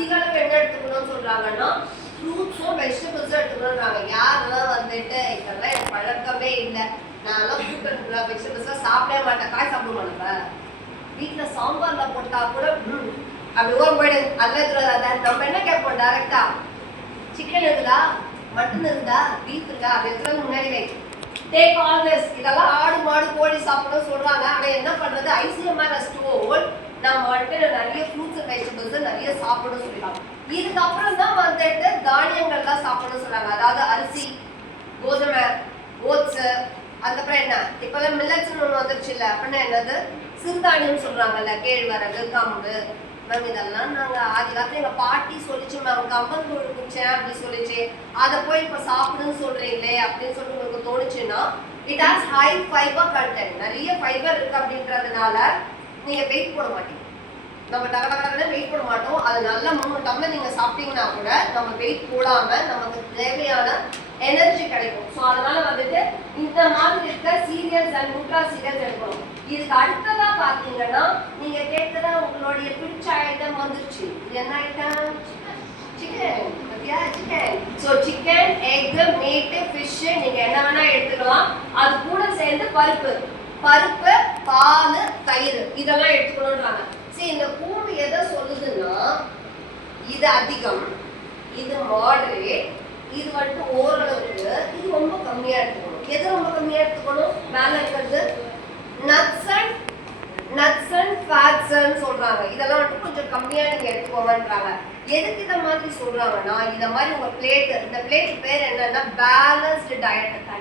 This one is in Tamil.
அதிக அளவு என்ன எடுத்துக்கணும்னு சொல்றாங்கன்னா ஃப்ரூட்ஸும் வெஜிடபிள்ஸும் எடுத்துக்கணுன்றாங்க. யாரெல்லாம் வந்துட்டு இதெல்லாம் எனக்கு பழக்கமே இல்லை, நான்லாம் ஃப்ரூட் எடுத்துக்கலாம் வெஜிடபிள்ஸ்லாம் சாப்பிடவே மாட்டேன், காய் சாப்பிட மாட்டேன், வீட்டில் சாம்பார்ல போட்டா கூட அப்படி ஓரம் போயிடு அதெல்லாம் நம்ம என்ன கேட்போம் டைரக்டா, சிக்கன் இருக்குதா, மட்டன் இருக்குதா, பீஃப் இருக்கா, அது எடுத்துட்டு முன்னாடி வை, டேக் ஆல் திஸ். இதெல்லாம் ஆடு மாடு கோழி சாப்பிடணும் சொல்றாங்க. ஆனால் என்ன பண்றது, ஐசிஎம்ஆர் ஹஸ் டு ஓல் நம்ம வந்துட்டு நிறைய ஃப்ரூட்ஸ் அண்ட் வெஜிடபிள்ஸ் நிறைய சாப்பிடணும்னு சொல்லிடலாம். இதுக்கப்புறம் தான் வந்துட்டு தானியங்கள்லாம் சாப்பிடணும்னு சொல்றாங்க. அதாவது அரிசி, கோதுமை, ஓட்ஸ், அதுக்கப்புறம் என்ன இப்பெல்லாம் மில்லட்ஸ்னு ஒன்று வந்துருச்சு இல்லை, அப்படின்னா என்னது சிறுதானியம் சொல்றாங்கல்ல, கேழ்வரகு, கம்பு. மேம் இதெல்லாம் நாங்கள் ஆதி காலத்தில் எங்கள் பாட்டி சொல்லிச்சு மேம், கம்பங்கூழ் குடிச்சேன் அப்படி சொல்லிச்சு, அதை போய் இப்போ சாப்பிடுன்னு சொல்றீங்களே அப்படின்னு சொல்லிட்டு உங்களுக்கு தோணுச்சுன்னா, it has high fibre content, நிறைய ஃபைபர் இருக்கு அப்படின்றதுனால நீங்க வெயிட் போட மாட்டீங்க. நம்ம டகடகடன்னு வெயிட் போட மாட்டோம். அது நல்லா 3 டம்ளர் நீங்க சாப்பிட்டீங்கன்னா கூட நம்ம வெயிட் போடாம நமக்கு தேவையான எனர்ஜி கிடைக்கும். ஸோ அதனால வந்துட்டு இந்த மாதிரி இருக்க சீரியல்ஸ் அண்ட் நியூட்ரா சீரியல்ஸ் எடுக்கணும். இதுக்கு அடுத்ததா பாத்தீங்கன்னா நீங்க கேட்கறதா உங்களுடைய பிடிச்ச ஐட்டம் வந்துருச்சு. இது என்ன item? Chicken. Chicken. So chicken, egg, meet, fish நீங்க என்ன வேணா எடுத்துக்கலாம். அது கூட சேர்ந்து பருப்பு, பால், தயிர் இதெல்லாம் எடுத்துக்கணும்ன்றாங்க. சரி, இந்த கூண்டு எதை சொல்லுதுன்னா, இது அதிகம், இது மாடரேட், இது வந்துட்டு ஓரளவுக்கு, இது ரொம்ப கம்மியா எடுத்துக்கணும். எது ரொம்ப கம்மியா எடுத்துக்கணும்? மேல இருக்கிறது நட்ஸ் அண்ட் ஃபேட்ஸ் சொல்றாங்க. இதெல்லாம் வந்துட்டு கொஞ்சம் கம்மியா நீங்க எடுத்துக்கோங்கன்றாங்க. எதுக்கு இதை மாதிரி சொல்றாங்கன்னா, இந்த மாதிரி உங்க பிளேட், இந்த பிளேட் பேர் என்னன்னா பேலன்ஸ்டு டயட்.